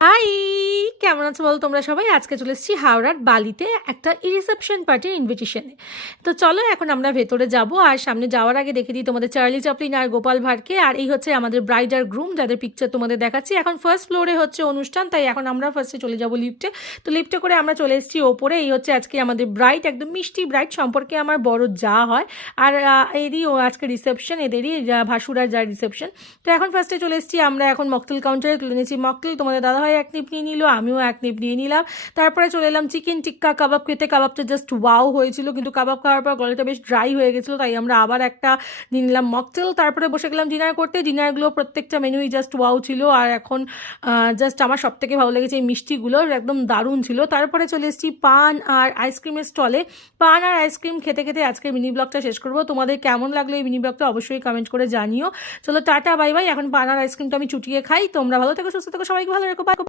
High! কেমন আছো বলো তোমরা সবাই? আজকে চলে এসেছি হাওড়ার বালিতে একটা রিসেপশন পার্টির ইনভিটেশনে। তো চলো এখন আমরা ভেতরে যাব, আর সামনে যাওয়ার আগে দেখে দিই তোমাদের চার্লি চ্যাপলিন আর গোপাল ভাঁড়কে। আর এই হচ্ছে আমাদের ব্রাইড আর গ্রুম, যাদের পিকচার তোমাদের দেখাচ্ছি। এখন ফার্স্ট ফ্লোরে হচ্ছে অনুষ্ঠান, তাই এখন আমরা ফার্স্টে চলে যাব লিফটে। তো লিফটে করে আমরা চলে এসেছি ওপরে। এই হচ্ছে আজকে আমাদের ব্রাইড, একদম মিষ্টি ব্রাইড, সম্পর্কে আমার বড় যা হয়। আর এরই আজকে রিসেপশন, এদেরই ভাসুরার যা রিসেপশন। তো এখন ফার্স্টে চলে এসেছি আমরা, এখন মকটেল কাউন্টারে তুলে নিয়েছি মকটেল। তোমাদের দাদাভাই এক নিপ নিয়ে নিল, আমিও এক নিপ নিয়ে নিলাম। তারপরে চলে এলাম চিকেন টিক্কা কাবাব খেতে। কাবাবটা জাস্ট ওয়াও হয়েছিল, কিন্তু কাবাব খাওয়ার পর গলাটা বেশ ড্রাই হয়ে গেছিলো, তাই আমরা আবার একটা নিয়ে নিলাম মকটেল। তারপরে বসে গেলাম ডিনার করতে। ডিনারগুলো প্রত্যেকটা মেনুই জাস্ট ওয়াও ছিল। আর এখন জাস্ট আমার সব থেকে ভালো লেগেছে এই মিষ্টিগুলো, একদম দারুণ ছিল। তারপরে চলে এসেছি পান আর আইসক্রিমের স্টলে। পান আর আইসক্রিম খেতে খেতে আজকের মিনি ব্লগটা শেষ করবো। তোমাদের কেমন লাগলো এই মিনি ব্লগটা অবশ্যই কমেন্ট করে জানিও। চলো টাটা বাই বাই। এখন পান আর আইসক্রিমটা আমি চুটিয়ে খাই। তোমরা ভালো থেকো, সুস্থ থেকো, সবাইকে ভালো রেখো, বাই।